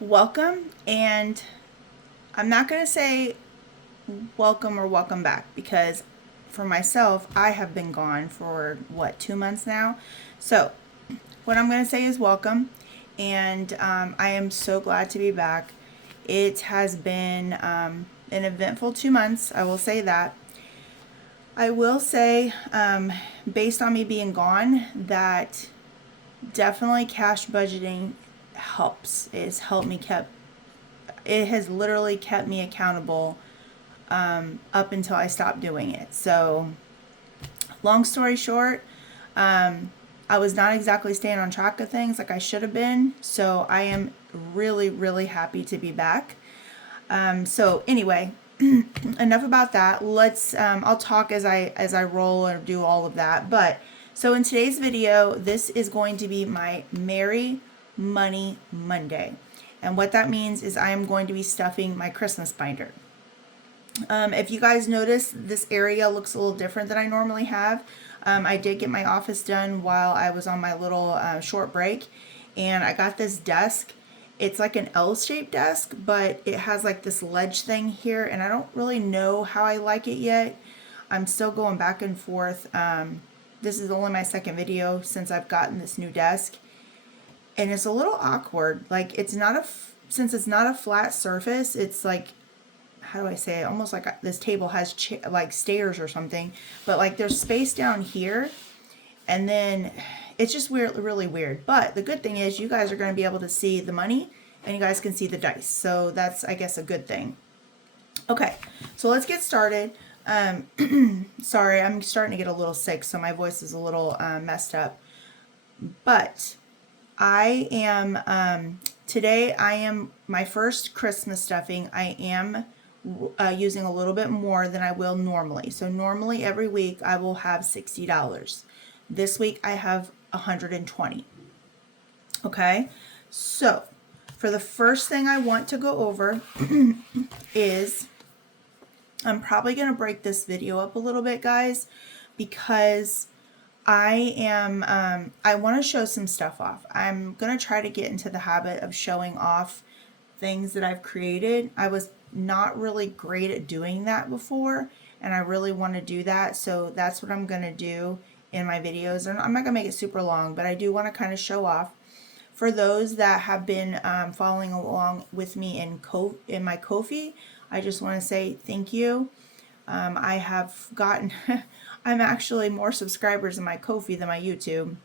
Welcome, and I'm not going to say welcome or welcome back because for myself, I have been gone for what, 2 months now. So, what I'm going to say is welcome, and I am so glad to be back. It has been an eventful 2 months, I will say that. I will say, based on me being gone, that definitely cash budgeting helps. It has literally kept me accountable up until I stopped doing it. So, long story short, I was not exactly staying on track of things like I should have been. So, I am really, really happy to be back. So, anyway, enough about that. I'll talk as I roll or do all of that. But so in today's video, this is going to be my Merry Money Monday. And what that means is I am going to be stuffing my Christmas binder. If you guys notice, this area looks a little different than I normally have. I did get my office done while I was on my little short break, and I got this desk. It's like an L-shaped desk, but it has like this ledge thing here, and I don't really know how I like it yet. I'm still going back and forth. This is only my second video since I've gotten this new desk, and it's a little awkward. Like since it's not a flat surface, it's like, how do I say it? Almost like this table has like stairs or something, but like there's space down here, and then it's just weird, really weird. But the good thing is you guys are going to be able to see the money, and you guys can see the dice. So that's, I guess, a good thing. Okay, so let's get started. Sorry, I'm starting to get a little sick, so my voice is a little messed up. But I am, today I am, my first Christmas stuffing, I am using a little bit more than I will normally. So normally every week I will have $60. This week I have $120. Okay, so for the first thing I want to go over is, I'm probably going to break this video up a little bit, guys, because I want to show some stuff off. I'm going to try to get into the habit of showing off things that I've created. I was not really great at doing that before, and I really want to do that. So that's what I'm going to do in my videos. And I'm not going to make it super long, but I do want to kind of show off. For those that have been following along with me in my Ko-fi, I just want to say thank you. I have gotten, I'm actually more subscribers in my Ko-fi than my YouTube.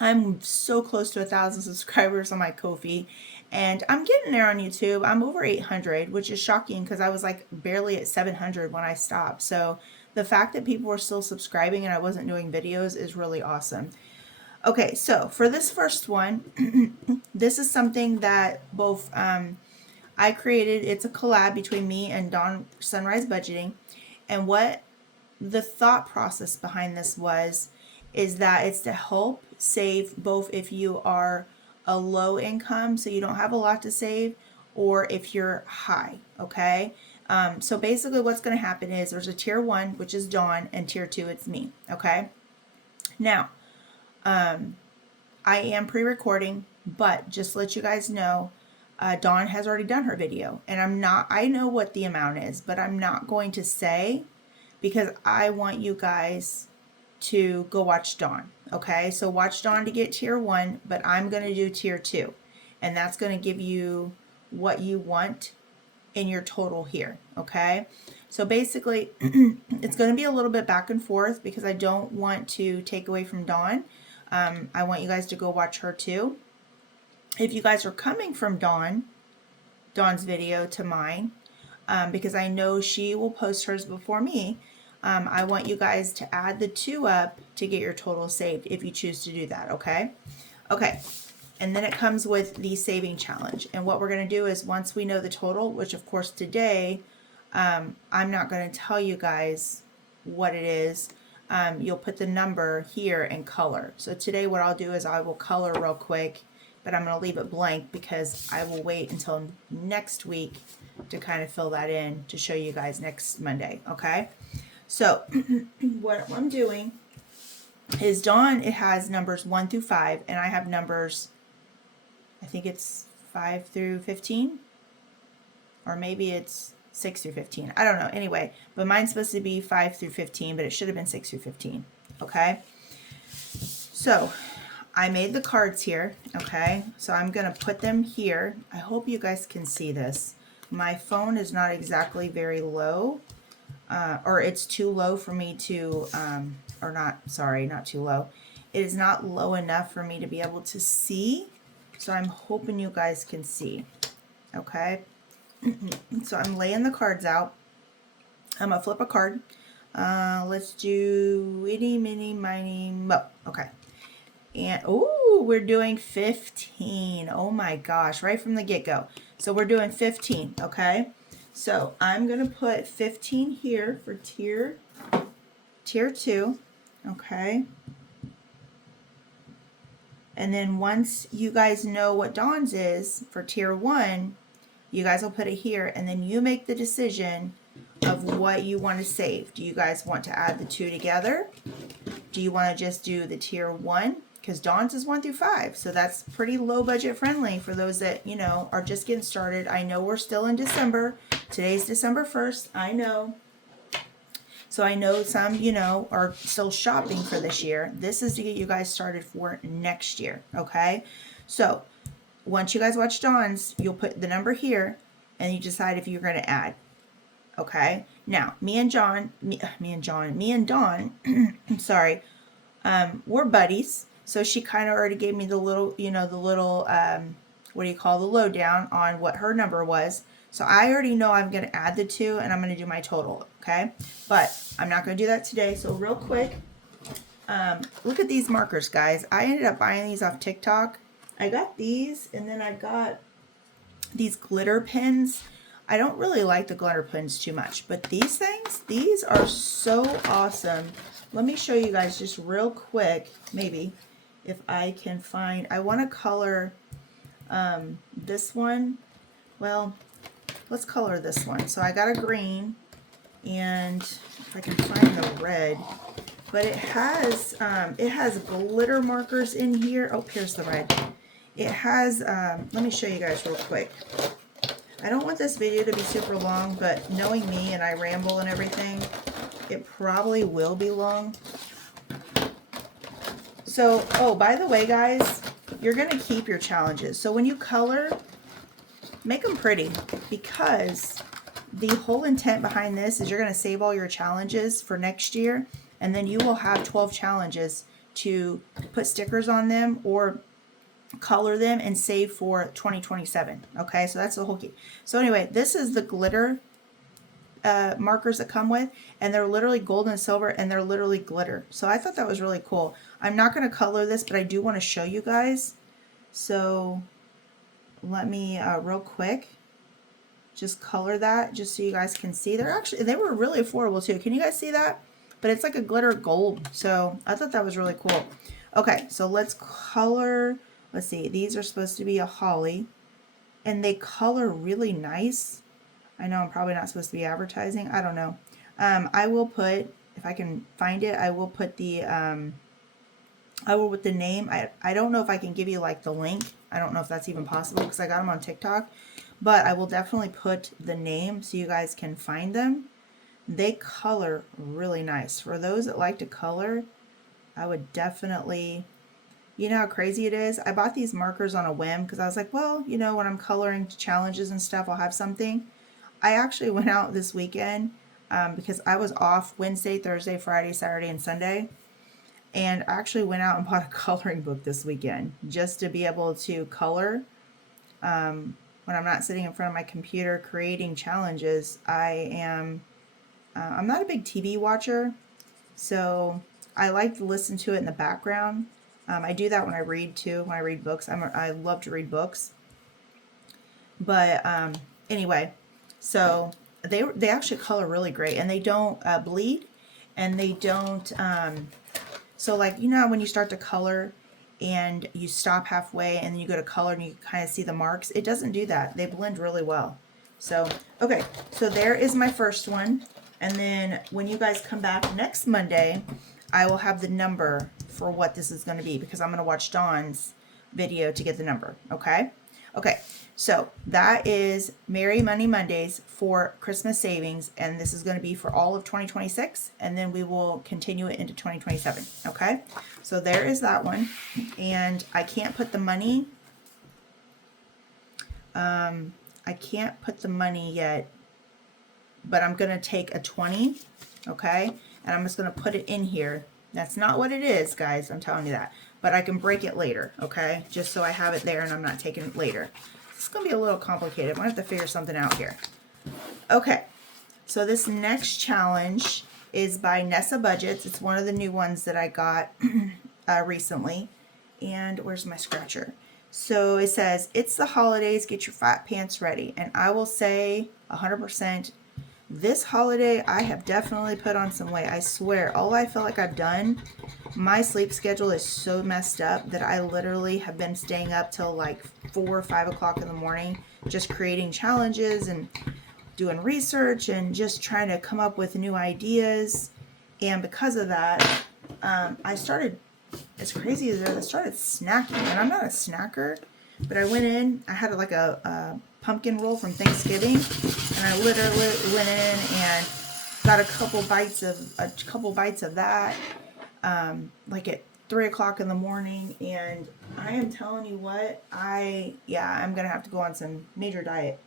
I'm so close to 1,000 subscribers on my Ko-fi, and I'm getting there on YouTube. I'm over 800, which is shocking because I was like barely at 700 when I stopped. So the fact that people were still subscribing and I wasn't doing videos is really awesome. Okay, so for this first one, this is something that both I created. It's a collab between me and DawnsSunriseBudgeting, and what the thought process behind this is that it's to help save both if you are a low income, so you don't have a lot to save, or if you're high. Okay, so basically what's going to happen is there's a tier 1, which is Dawn, and tier 2, it's me. Okay, now I am pre-recording, but just to let you guys know, Dawn has already done her video, and I know what the amount is, but I'm not going to say because I want you guys to go watch Dawn. Okay, so watch Dawn to get tier 1, but I'm going to do tier 2, and that's going to give you what you want in your total here. Okay, so basically it's going to be a little bit back and forth because I don't want to take away from Dawn. I want you guys to go watch her too. If you guys are coming from Dawn's video to mine, because I know she will post hers before me, I want you guys to add the 2 up to get your total saved if you choose to do that. Okay, and then it comes with the saving challenge, and what we're going to do is once we know the total, which of course today I'm not going to tell you guys what it is. You'll put the number here in color. So today what I'll do is I will color real quick, but I'm going to leave it blank because I will wait until next week to kind of fill that in to show you guys next Monday. Okay, so what I'm doing is Dawn, it has numbers 1 through 5, and I have numbers, I think it's 5 through 15, or maybe it's 6 through 15. I don't know. Anyway, but mine's supposed to be 5 through 15, but it should have been 6 through 15. Okay. So I made the cards here. Okay. So I'm going to put them here. I hope you guys can see this. My phone is not exactly very low, or it's too low for me to, or not, sorry, not too low. It is not low enough for me to be able to see. So I'm hoping you guys can see. Okay. So I'm laying the cards out. I'm gonna flip a card. Let's do itty, mini, miny, mo. Okay. And oh, we're doing 15. Oh my gosh, right from the get-go. So we're doing 15, okay? So I'm gonna put 15 here for tier 2, okay? And then once you guys know what Dawn's is for tier 1, you guys will put it here, and then you make the decision of what you want to save. Do you guys want to add the 2 together? Do you want to just do the tier 1? Because Dawn's is 1 through 5, so that's pretty low budget friendly for those that, you know, are just getting started. I know we're still in December. Today's December 1st. I know. So I know some, you know, are still shopping for this year. This is to get you guys started for next year, okay? So once you guys watch Dawn's, you'll put the number here, and you decide if you're going to add. Okay. Now, me and Dawn, sorry, we're buddies. So she kind of already gave me the little, you know, what do you call the lowdown on what her number was. So I already know I'm going to add the 2, and I'm going to do my total. Okay. But I'm not going to do that today. So real quick, look at these markers, guys. I ended up buying these off TikTok. I got these, and then I got these glitter pens. I don't really like the glitter pens too much, but these things, these are so awesome. Let me show you guys just real quick, maybe, if I can find, I want to color this one. Well, let's color this one. So I got a green, and if I can find the red, but it has glitter markers in here. Oh, here's the red. It has, let me show you guys real quick. I don't want this video to be super long, but knowing me and I ramble and everything, it probably will be long. So, oh, by the way, guys, you're going to keep your challenges. So when you color, make them pretty, because the whole intent behind this is you're going to save all your challenges for next year, and then you will have 12 challenges to put stickers on them or color them and save for 2027. Okay, so that's the whole key. So anyway, this is the glitter markers that come with, and they're literally gold and silver, and they're literally glitter. So I thought that was really cool. I'm not going to color this, but I do want to show you guys. So let me real quick just color that just so you guys can see. They were really affordable too. Can you guys see that? But it's like a glitter gold. So I thought that was really cool. Okay, so let's color. Let's see, these are supposed to be a holly, and they color really nice. I know I'm probably not supposed to be advertising. I don't know. I will put, if I can find it, I will put the name. I don't know if I can give you like the link. I don't know if that's even possible because I got them on TikTok, but I will definitely put the name so you guys can find them. They color really nice. For those that like to color, I would definitely. You know how crazy it is? I bought these markers on a whim because I was like, well, you know, when I'm coloring challenges and stuff, I'll have something. I actually went out this weekend because I was off Wednesday, Thursday, Friday, Saturday, and Sunday. And I actually went out and bought a coloring book this weekend just to be able to color when I'm not sitting in front of my computer creating challenges. I'm not a big TV watcher, so I like to listen to it in the background. I do that when I read too, when I read books. I love to read books. But anyway, so they actually color really great, and they don't bleed, and they don't, so like, you know, when you start to color and you stop halfway and then you go to color and you kind of see the marks, it doesn't do that. They blend really well. So, okay, so there is my first one. And then when you guys come back next Monday, I will have the number for what this is going to be, because I'm going to watch Dawn's video to get the number. Okay. Okay, so that is Merry Money Mondays for Christmas savings, and this is going to be for all of 2026, and then we will continue it into 2027. Okay, so there is that one, and I can't put the money. I can't put the money yet, but I'm going to take a 20, okay, and I'm just going to put it in here. That's not what it is, guys, I'm telling you that, but I can break it later, okay, just so I have it there and I'm not taking it later. It's going to be a little complicated. I'm going to have to figure something out here. Okay, so this next challenge is by Nessa Budgets. It's one of the new ones that I got recently. And where's my scratcher? So it says, it's the holidays, get your fat pants ready. And I will say 100%, this holiday I have definitely put on some weight. I swear, all I feel like I've done, my sleep schedule is so messed up that I literally have been staying up till like 4 or 5 o'clock in the morning, just creating challenges and doing research and just trying to come up with new ideas. And because of that, I started, as crazy as it is, I started snacking. And I'm not a snacker, but I went in, I had like a pumpkin roll from Thanksgiving, and I literally went in and got a couple bites of that, like at 3 o'clock in the morning. And I am telling you what, I'm gonna have to go on some major diet.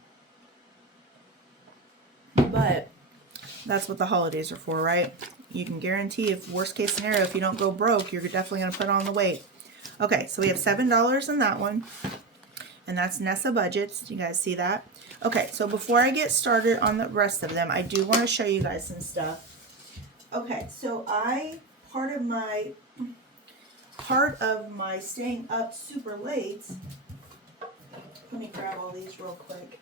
But that's what the holidays are for, right? You can guarantee, if worst case scenario, if you don't go broke, you're definitely going to put on the weight. Okay, so we have $7 in that one, and that's Nessa Budgets. You guys see that? Okay, so before I get started on the rest of them, I do want to show you guys some stuff. Okay, so part of my staying up super late, let me grab all these real quick.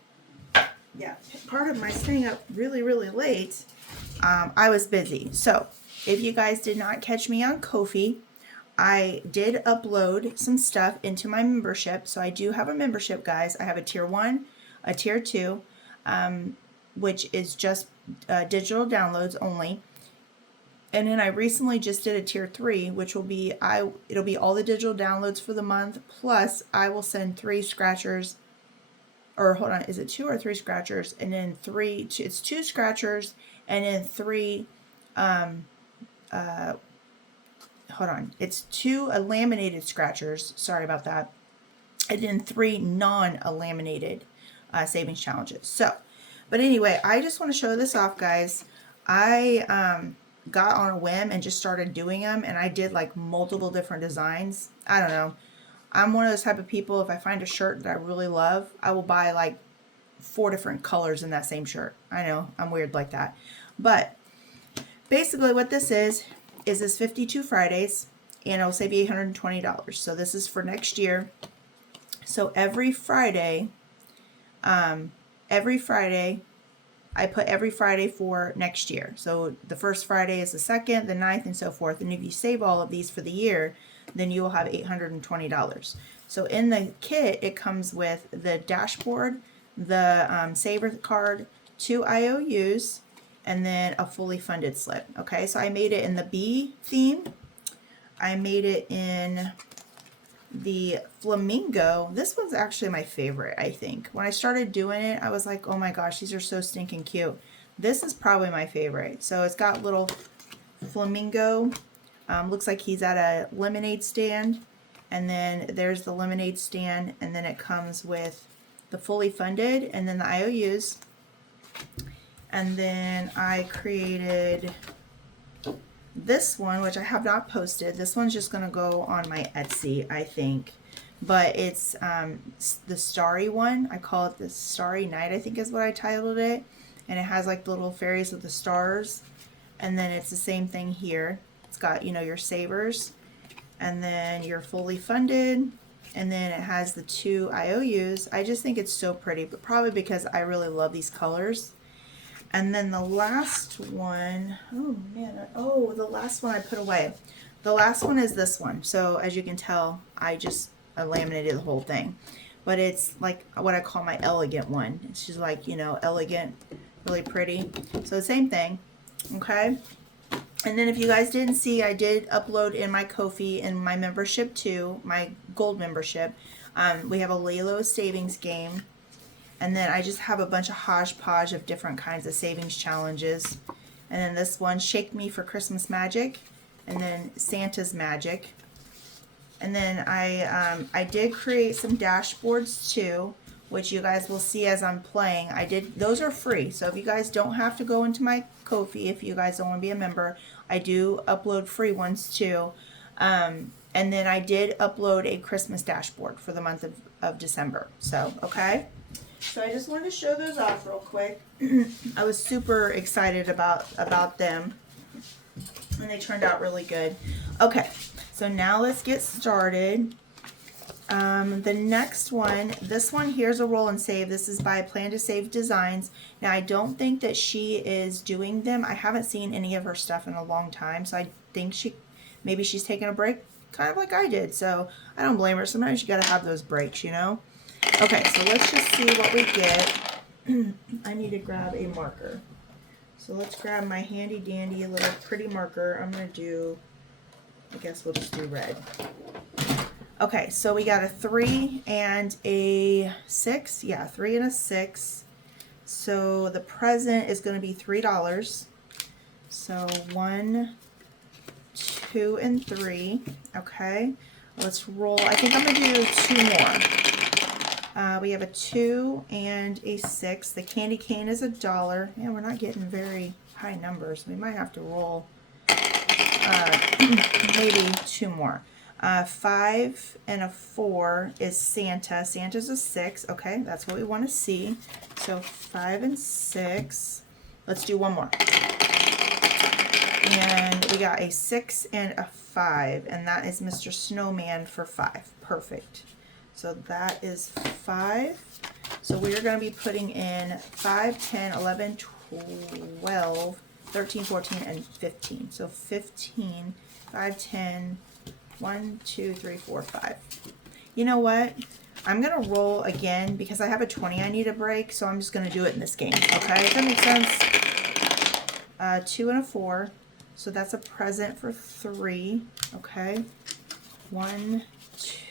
Yeah, part of my staying up really, really late, I was busy. So if you guys did not catch me on Ko-fi, I did upload some stuff into my membership. So I do have a membership, guys. I have a tier 1, a tier 2, which is just digital downloads only. And then I recently just did a tier 3, which will be, it'll be all the digital downloads for the month, plus I will send 3 scratchers. Or hold on, is it 2 or 3 scratchers? And then it's 2 scratchers and then 3, hold on, it's 2 laminated scratchers, sorry about that, and then 3 non-laminated savings challenges. So, but anyway, I just want to show this off, guys. I got on a whim and just started doing them, and I did like multiple different designs. I don't know. I'm one of those type of people, if I find a shirt that I really love, I will buy like 4 different colors in that same shirt. I know, I'm weird like that. But basically what this is this 52 Fridays, and it'll save you $820. So this is for next year. So every Friday, I put every Friday for next year. So the first Friday is the 2nd, the 9th, and so forth. And if you save all of these for the year, then you will have $820. So in the kit, it comes with the dashboard, the saver card, 2 IOUs, and then a fully funded slip. Okay, so I made it in the bee theme. I made it in the flamingo. This one's actually my favorite, I think. When I started doing it, I was like, oh my gosh, these are so stinking cute. This is probably my favorite. So it's got little flamingo. Looks like he's at a lemonade stand, and then there's the lemonade stand, and then it comes with the fully funded and then the IOUs. And then I created this one, which I have not posted. This one's just going to go on my Etsy, I think, but it's the starry one. I call it the Starry Night, I think is what I titled it, and it has like the little fairies with the stars. And then it's the same thing here. It's got, you know, your savers, and then your fully funded, and then it has the 2 IOUs. I just think it's so pretty, but probably because I really love these colors. And then the last one, the last one I put away. The last one is this one. So as you can tell, I laminated the whole thing. But it's like what I call my elegant one. It's just like, you know, elegant, really pretty. So the same thing, okay? And then if you guys didn't see, I did upload in my Ko-fi and my membership too, my gold membership. We have a Lilo savings game. And then I just have a bunch of hodgepodge of different kinds of savings challenges. And then this one, Shake Me for Christmas Magic. And then Santa's Magic. And then I did create some dashboards too, which you guys will see as I'm playing. Those are free. So if you guys don't have to go into my Ko-fi, if you guys don't want to be a member, I do upload free ones too. And then I did upload a Christmas dashboard for the month of December. So, okay. So I just wanted to show those off real quick. I was super excited about them, and they turned out really good. Okay, so now let's get started. The next one, this one here's a roll and save. This is by Plan to Save Designs. Now I don't think that she is doing them. I haven't seen any of her stuff in a long time, so I think maybe she's taking a break, kind of like I did. So I don't blame her. Sometimes you gotta have those breaks, you know. Okay, so let's just see what we get. I need to grab a marker. So let's grab my handy dandy little pretty marker. I'm going to do, I guess we'll just do red. Okay, so we got a 3 and a 6. Yeah, 3 and a 6. So the present is going to be $3. So 1, 2, and 3. Okay, let's roll. I think I'm going to do 2 more. We have a 2 and a 6. The candy cane is $1. Yeah, we're not getting very high numbers. We might have to roll maybe 2 more. 5 and a 4 is Santa. Santa's a 6. Okay, that's what we want to see. So 5 and 6. Let's do 1 more. And we got a 6 and a 5. And that is Mr. Snowman for 5. Perfect. So that is 5. So we're going to be putting in 5, 10, 11, 12, 13, 14, and 15. So 15, 5, 10, 1, 2, 3, 4, 5. You know what? I'm going to roll again because I have a 20 I need a break. So I'm just going to do it in this game. Okay, does that make sense? 2 and a 4. So that's a present for 3. Okay. 1,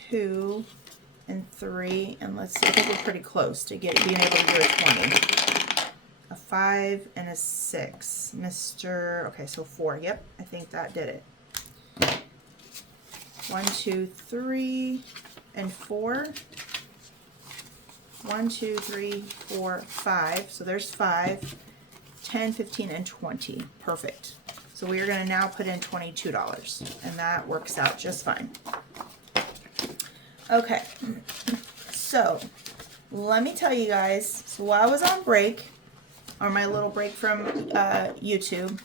2, and 3, and let's see, I think we're pretty close to being able to do a 20. A 5 and a 6. Okay, so 4. Yep, I think that did it. 1, 2, 3, and 4. 1, 2, 3, 4, 5. So there's 5, 10, 15, and 20. Perfect. So we are going to now put in $22, and that works out just fine. Okay, so let me tell you guys, so while I was on break, or my little break from YouTube,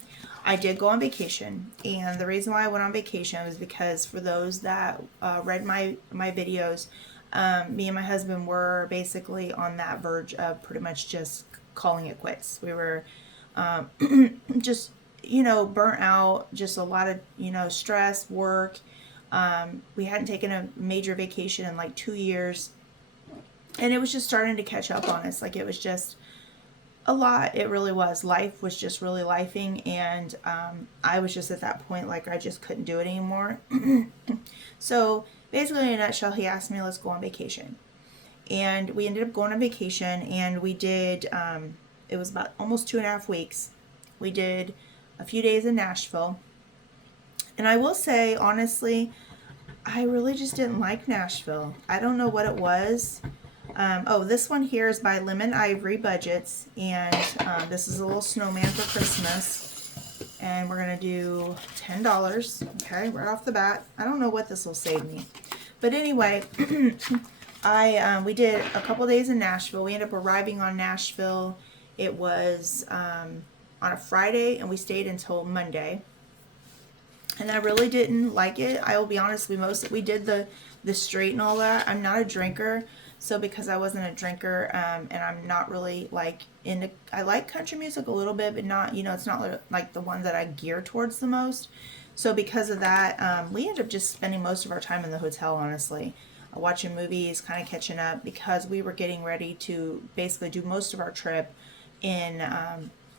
I did go on vacation. And the reason why I went on vacation was because for those that read my videos, me and my husband were basically on that verge of pretty much just calling it quits. We were just, burnt out, just a lot of, stress, work. We hadn't taken a major vacation in like 2 years, and it was just starting to catch up on us. Like, it was just a lot. It really was. Life was just really lifing, and I was just at that point, like, I just couldn't do it anymore. So basically, in a nutshell, he asked me, let's go on vacation. And we ended up going on vacation, and we did, it was about almost 2.5 weeks. We did a few days in Nashville. And I will say, honestly, I really just didn't like Nashville. I don't know what it was. This one here is by Lemon Ivory Budgets. And this is a little snowman for Christmas. And we're going to do $10. Okay, right off the bat. I don't know what this will save me. But anyway, we did a couple days in Nashville. We ended up arriving on Nashville. It was on a Friday, and we stayed until Monday. And I really didn't like it. I will be honest, we did the street and all that. I'm not a drinker, so because I wasn't a drinker, and I'm not really I like country music a little bit, but not, it's not like the one that I gear towards the most. So because of that, we ended up just spending most of our time in the hotel, honestly, watching movies, kind of catching up, because we were getting ready to basically do most of our trip in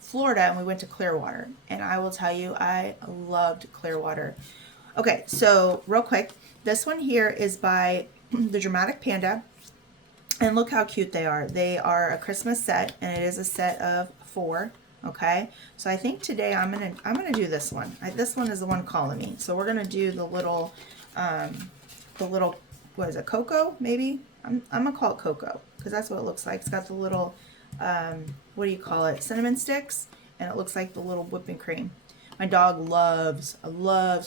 Florida and we went to Clearwater. And I will tell you, I loved Clearwater. Okay, so real quick, this one here is by the Dramatic Panda. And look how cute they are. They are a Christmas set, and it is a set of 4. Okay, so I think today I'm gonna do this one. This one is the one calling me. So we're gonna do the little what is it, cocoa? Maybe I'm gonna call it cocoa because that's what it looks like. It's got the little what do you call it? Cinnamon sticks, and it looks like the little whipping cream. My dog loves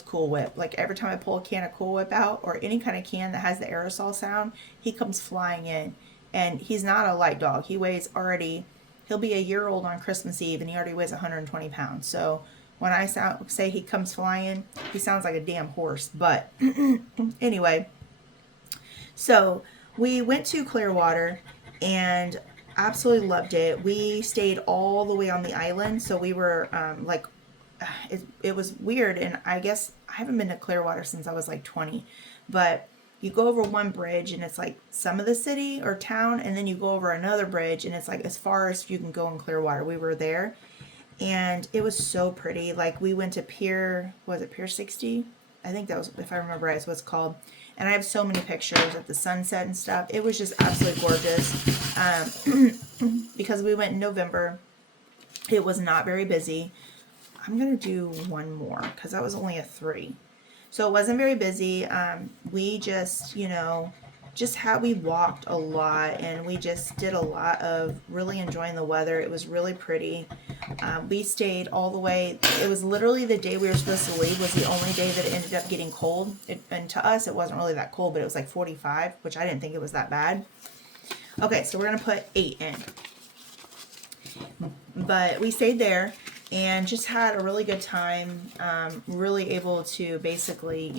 Cool Whip. Like every time I pull a can of Cool Whip out or any kind of can that has the aerosol sound, he comes flying in. And he's not a light dog. He'll be a year old on Christmas Eve and he already weighs 120 pounds. So when I say he comes flying, he sounds like a damn horse. But anyway, so we went to Clearwater and absolutely loved it. We stayed all the way on the island. So we were it was weird, and I guess I haven't been to Clearwater since I was like 20, but you go over one bridge and it's like some of the city or town, and then you go over another bridge and it's like as far as you can go in Clearwater. We were there and it was so pretty. Like we went to Pier 60? I think that was, if I remember right, is what it's called. And I have so many pictures of the sunset and stuff. It was just absolutely gorgeous. Because we went in November, it was not very busy. I'm going to do one more because that was only a 3. So it wasn't very busy. We just, we walked a lot and we just did a lot of really enjoying the weather. It was really pretty. We stayed all the way. It was literally the day we were supposed to leave was the only day that it ended up getting cold. And to us, it wasn't really that cold, but it was like 45, which I didn't think it was that bad. Okay, so we're going to put 8 in. But we stayed there and just had a really good time, really able to basically,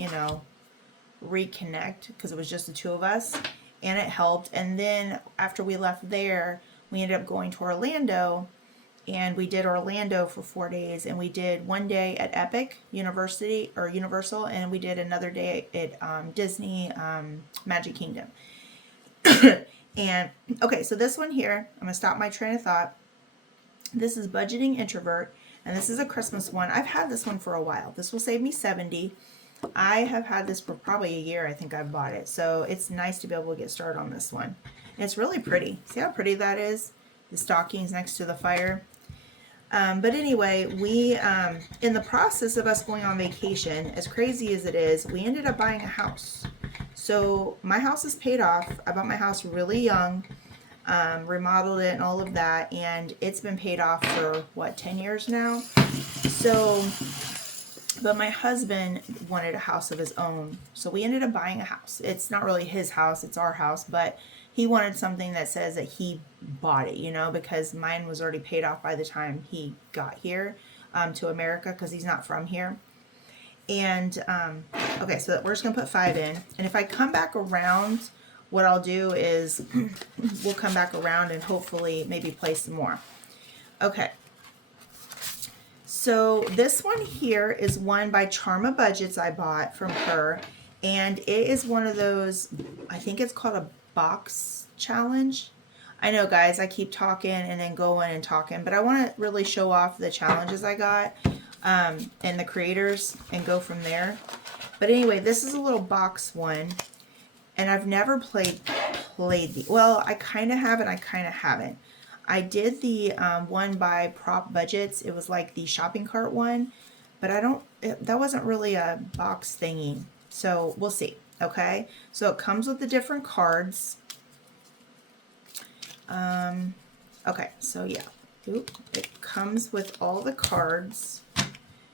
reconnect because it was just the 2 of us, and it helped. And then after we left there, we ended up going to Orlando, and we did Orlando for 4 days, and we did one day at Universal, and we did another day at Disney Magic Kingdom. And okay, so this one here, I'm gonna stop my train of thought. This is Budgeting Introvert, and this is a Christmas one. I've had this one for a while. This will save me $70. I have had this for probably a year. I think I've bought it. So it's nice to be able to get started on this one. And it's really pretty. See how pretty that is? The stockings next to the fire. But anyway, we, in the process of us going on vacation, as crazy as it is, we ended up buying a house. So my house is paid off. I bought my house really young. Remodeled it and all of that, and it's been paid off for 10 years now. So, but my husband wanted a house of his own, so we ended up buying a house. It's not really his house, it's our house, but he wanted something that says that he bought it, because mine was already paid off by the time he got here to America, because he's not from here. And okay, so we're just gonna put 5 in, and if I come back around, what I'll do is we'll come back around and hopefully maybe play some more. Okay. So this one here is one by Charma Budgets I bought from her. And it is one of those, I think it's called a box challenge. I know, guys, I keep talking and then going and talking, but I want to really show off the challenges I got and the creators and go from there. But anyway, this is a little box one. And I've never played the, well, I kind of have and I kind of haven't. I did the one by Prop Budgets. It was like the shopping cart one, but that wasn't really a box thingy. So we'll see. Okay. So it comes with the different cards. Okay. So yeah, it comes with all the cards.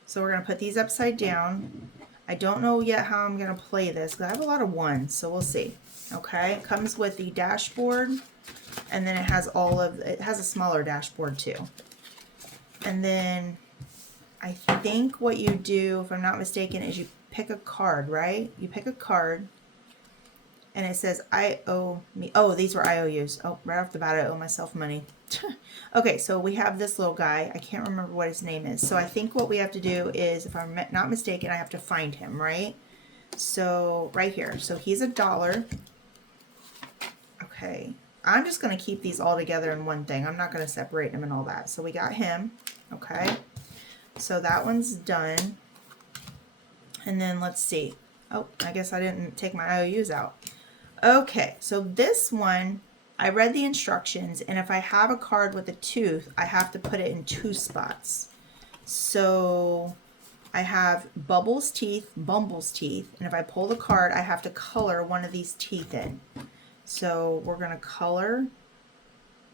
So we're going to put these upside down. I don't know yet how I'm going to play this because I have a lot of ones, so we'll see. Okay, it comes with the dashboard, and then it has it has a smaller dashboard too. And then I think what you do, if I'm not mistaken, is you pick a card, right? You pick a card, and it says, I owe me. Oh, these were IOUs. Oh, right off the bat, I owe myself money. Okay, so we have this little guy. I can't remember what his name is. So I think what we have to do is, if I'm not mistaken, I have to find him, right? So right here. So he's $1. Okay. I'm just going to keep these all together in one thing. I'm not going to separate them and all that. So we got him. Okay, so that one's done. And then let's see. Oh, I guess I didn't take my IOUs out. Okay, so this one, I read the instructions, and if I have a card with a tooth, I have to put it in 2 spots. So I have Bumble's teeth, and if I pull the card, I have to color one of these teeth in. So we're gonna color,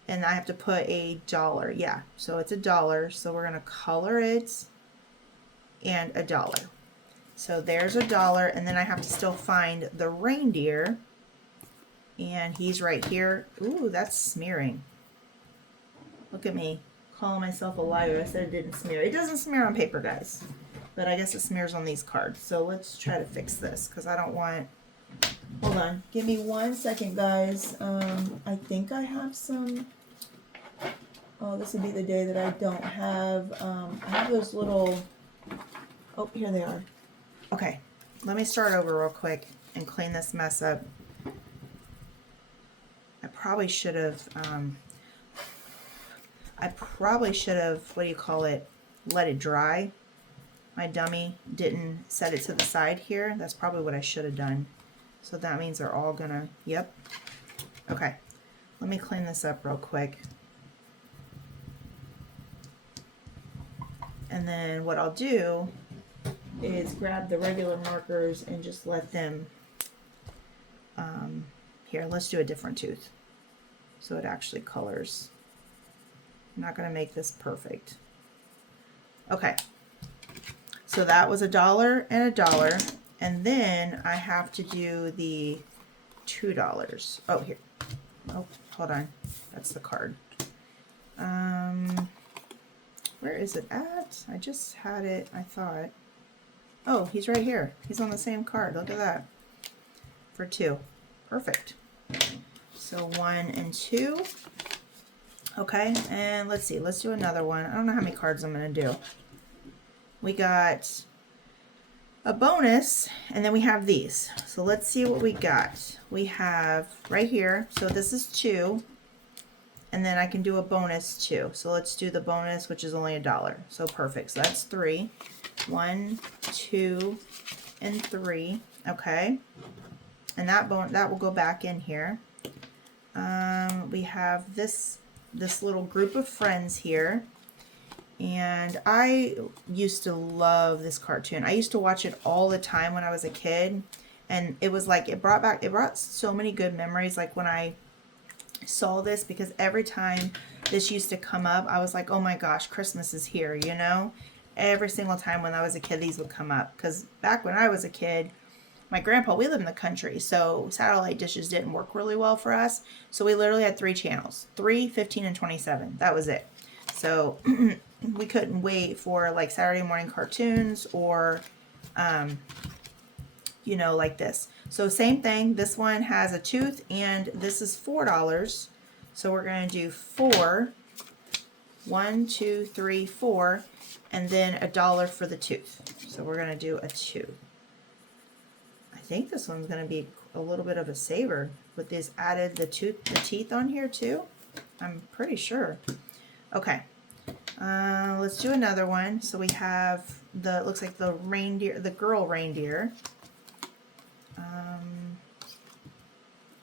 and I have to put $1. Yeah, so it's $1. So we're gonna color it and $1. So there's $1, and then I have to still find the reindeer, and he's right here. Ooh, that's smearing. Look at me, calling myself a liar. I said it didn't smear. It doesn't smear on paper, guys, but I guess it smears on these cards. So let's try to fix this, because I don't want... Hold on. Give me 1 second, guys. I think I have some... Oh, this would be the day that I don't have... I have those little... Oh, here they are. Okay, let me start over real quick and clean this mess up. I probably should have, what do you call it, let it dry. My dummy didn't set it to the side here. That's probably what I should have done. So that means they're all gonna, yep. Okay, let me clean this up real quick. And then what I'll do is grab the regular markers and just let them, here, let's do a different tooth so it actually colors. I'm not going to make this perfect. Okay, so that was $1 and $1, and then I have to do the $2. Oh, here. Oh, hold on. That's the card. Where is it at? I just had it, I thought. Oh, he's right here. He's on the same card. Look at that. For 2. Perfect. So 1 and 2. Okay, and let's see. Let's do another one. I don't know how many cards I'm going to do. We got a bonus, and then we have these. So let's see what we got. We have right here. So this is 2. And then I can do a bonus too. So let's do the bonus, which is only $1. So perfect. So that's 3. 1, 2, and 3. Okay. And that will go back in here. We have this little group of friends here. And I used to love this cartoon. I used to watch it all the time when I was a kid. And it was like, it brought so many good memories. Like when I saw this, because every time this used to come up, I was like, oh my gosh, Christmas is here, you know? Every single time when I was a kid, these would come up. Because back when I was a kid, my grandpa, we lived in the country, so satellite dishes didn't work really well for us. So we literally had 3 channels, 3, 15, and 27. That was it. So we couldn't wait for like Saturday morning cartoons or, you know, like this. So same thing, this one has a tooth, and this is $4. So we're going to do 4, 1, 2, 3, 4, and then $1 for the tooth. So we're going to do a 2. I think this one's going to be a little bit of a saver with this added the teeth on here too. I'm pretty sure. Okay, let's do another one. So we have looks like the reindeer, the girl reindeer.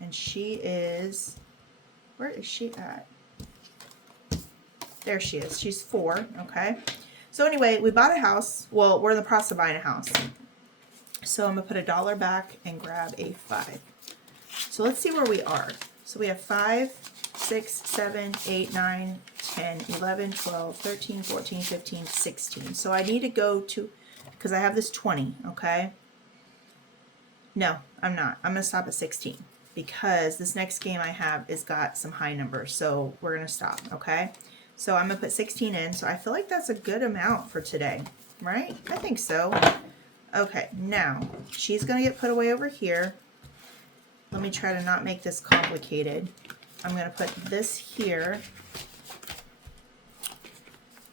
And she is, where is she at? There she is. She's 4. Okay. So anyway, we bought a house. Well, we're in the process of buying a house. So I'm going to put $1 back and grab a 5. So let's see where we are. So we have 5, 6, 7, 8, 9, 10, 11, 12, 13, 14, 15, 16. So I need to go to, because I have this 20, okay? No, I'm not. I'm going to stop at 16 because this next game I have is got some high numbers. So we're going to stop, okay? So I'm going to put 16 in. So I feel like that's a good amount for today, right? I think so. Okay, now she's going to get put away over here. Let me try to not make this complicated. I'm going to put this here.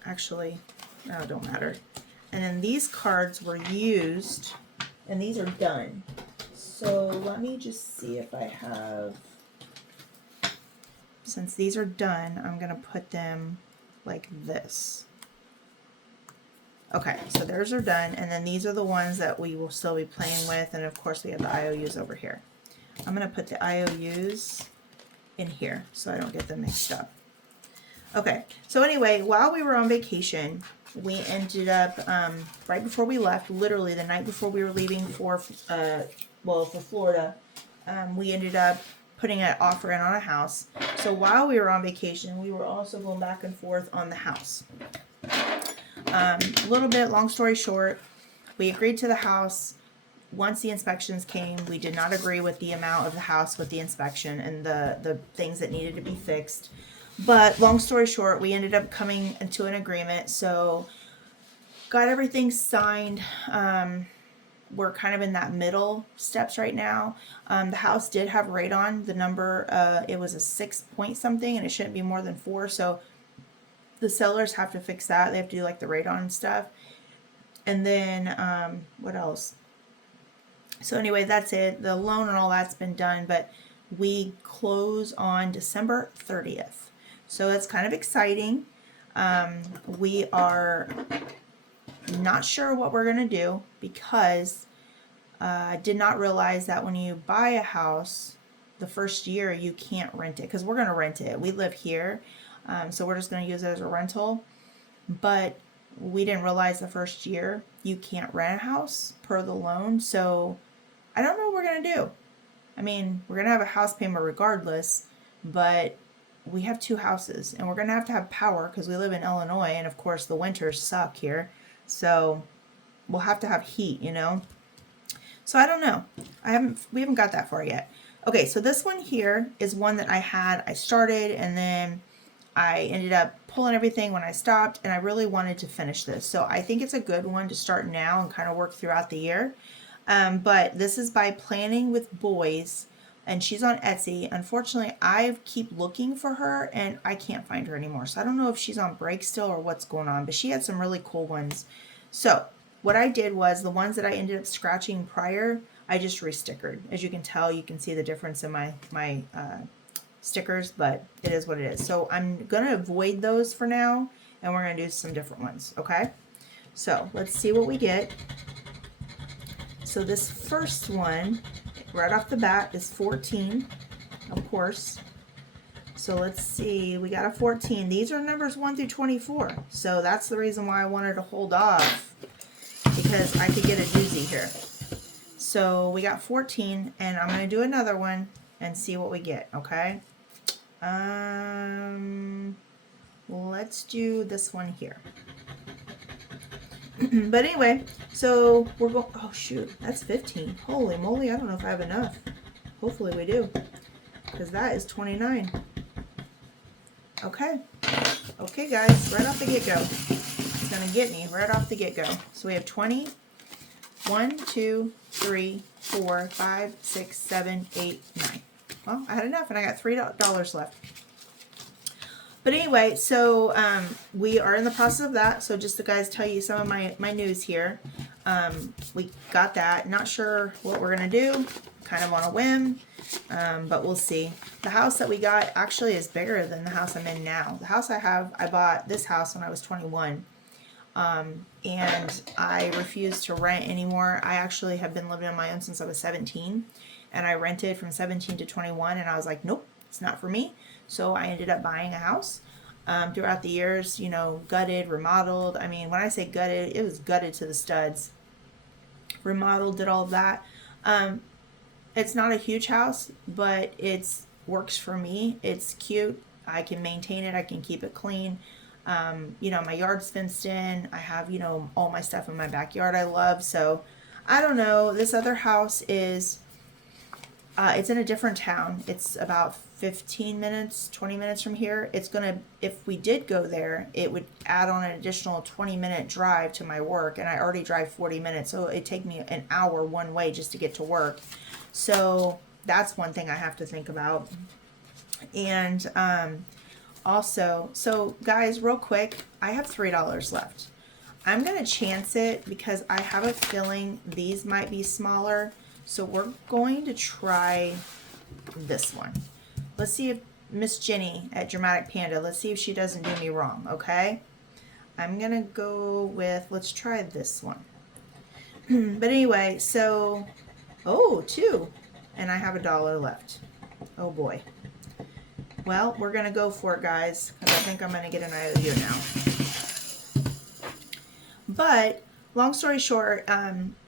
Actually, no, it don't matter. And then these cards were used, and these are done. So let me just see if I have, since these are done, I'm going to put them like this. Okay, so theirs are done, and then these are the ones that we will still be playing with, and of course we have the IOUs over here. I'm going to put the IOUs in here so I don't get them mixed up. Okay, so anyway, while we were on vacation, we ended up, right before we left, literally the night before we were leaving for Florida, we ended up putting an offer in on a house. So while we were on vacation, we were also going back and forth on the house. A little bit, long story short, we agreed to the house. Once the inspections came, we did not agree with the amount of the house with the inspection and the things that needed to be fixed. But long story short, we ended up coming into an agreement. So got everything signed. We're kind of in that middle steps right now. The house did have radon. The number, it was a 6 point something, and it shouldn't be more than 4. So the sellers have to fix that. They have to do like the radon stuff. And then, what else? So anyway, that's it. The loan and all that's been done, but we close on December 30th. So it's kind of exciting. We are not sure what we're going to do because I did not realize that when you buy a house, the first year you can't rent it because we're going to rent it. We live here, so we're just going to use it as a rental. But we didn't realize the first year you can't rent a house per the loan. So I don't know what we're going to do. I mean, we're going to have a house payment regardless, but we have 2 houses and we're going to have power because we live in Illinois, and of course the winters suck here. So we'll have to have heat, you know. So I don't know. We haven't got that far yet. Okay, so this one here is one that I started and then I ended up pulling everything when I stopped, and I really wanted to finish this. So I think it's a good one to start now and kind of work throughout the year. But this is by Planning with Boys, and she's on Etsy. Unfortunately, I keep looking for her and I can't find her anymore. So I don't know if she's on break still or what's going on, but she had some really cool ones. So what I did was the ones that I ended up scratching prior, I just restickered. As you can tell, you can see the difference in my stickers, but it is what it is. So I'm going to avoid those for now, and we're going to do some different ones, okay? So let's see what we get. So this first one, right off the bat, is 14, of course. So let's see, we got a 14. These are numbers 1 through 24. So that's the reason why I wanted to hold off, because I could get a doozy here. So we got 14, and I'm going to do another one and see what we get, okay? Let's do this one here. But anyway, so we're going, oh shoot, that's 15. Holy moly, I don't know if I have enough. Hopefully we do, because that is 29. Okay. Okay, guys, right off the get-go. It's going to get me right off the get-go. So we have 20. 1, 2, 3, 4, 5, 6, 7, 8, 9. Well, I had enough, and I got $3 left. But anyway, so we are in the process of that. So just to guys tell you some of my news here. We got that. Not sure what we're going to do. Kind of on a whim. But we'll see. The house that we got actually is bigger than the house I'm in now. The house I bought this house when I was 21. And I refuse to rent anymore. I actually have been living on my own since I was 17. And I rented from 17 to 21. And I was like, nope, it's not for me. So I ended up buying a house. Throughout the years, you know, gutted, remodeled. I mean, when I say gutted, it was gutted to the studs. Remodeled, did all of that. It's not a huge house, but it's works for me. It's cute. I can maintain it. I can keep it clean. You know, my yard's fenced in. I have, you know, all my stuff in my backyard I love. So I don't know. This other house is, it's in a different town. It's about 15 minutes, 20 minutes from here. It's going to, if we did go there, it would add on an additional 20-minute drive to my work. And I already drive 40 minutes. So it'd take me an hour one way just to get to work. So that's one thing I have to think about. And, also, so guys, real quick, I have $3 left. I'm going to chance it because I have a feeling these might be smaller. So we're going to try this one. Let's see if Miss Jenny at Dramatic Panda, let's see if she doesn't do me wrong, okay? I'm gonna go with, let's try this one. But anyway, so, oh, 2. And I have $1 left. Oh boy. Well, we're gonna go for it, guys, because I think I'm gonna get an IOU now. But long story short,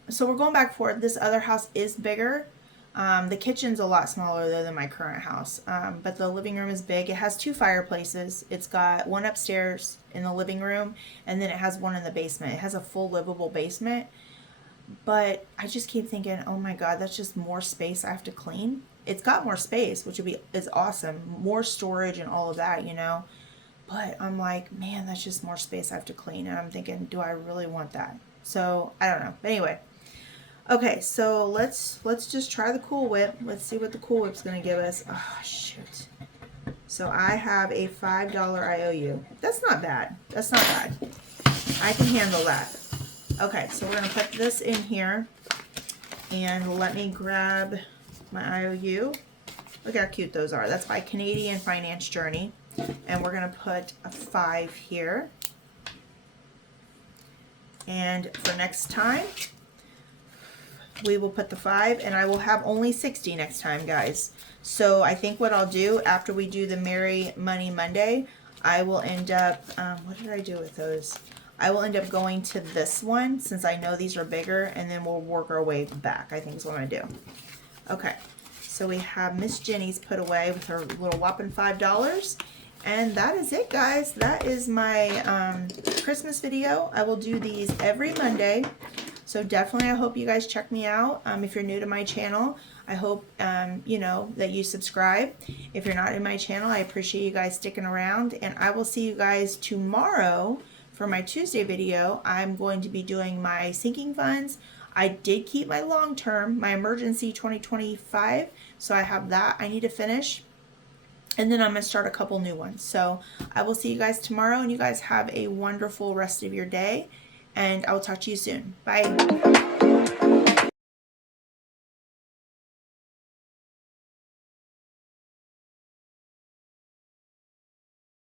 so we're going back for it. This other house is bigger. The kitchen's a lot smaller though than my current house, but the living room is big. It has 2 fireplaces. It's got one upstairs in the living room, and then it has one in the basement. It has a full livable basement. But I just keep thinking, oh my God, that's just more space I have to clean. It's got more space, which is awesome. More storage and all of that, you know. But I'm like, man, that's just more space I have to clean. And I'm thinking, do I really want that? So I don't know. But anyway, okay, so let's just try the Cool Whip. Let's see what the Cool Whip's gonna give us. Oh shoot. So I have a $5 IOU. That's not bad. That's not bad. I can handle that. Okay, so we're gonna put this in here, and let me grab my IOU. Look how cute those are. That's by Canadian Finance Journey. And we're gonna put a 5 here. And for next time, we will put the 5, and I will have only 60 next time, guys. So I think what I'll do after we do the Merry Money Monday, I will end up, what did I do with those? I will end up going to this one since I know these are bigger, and then we'll work our way back, I think is what I'm gonna do. Okay, so we have Miss Jenny's put away with her little whopping $5. And that is it, guys. That is my Christmas video. I will do these every Monday. So definitely I hope you guys check me out. If you're new to my channel, I hope you know that you subscribe. If you're not in my channel, I appreciate you guys sticking around. And I will see you guys tomorrow for my Tuesday video. I'm going to be doing my sinking funds. I did keep my long term, my emergency 2025. So I have that I need to finish. And then I'm going to start a couple new ones. So I will see you guys tomorrow, and you guys have a wonderful rest of your day. And I will talk to you soon. Bye.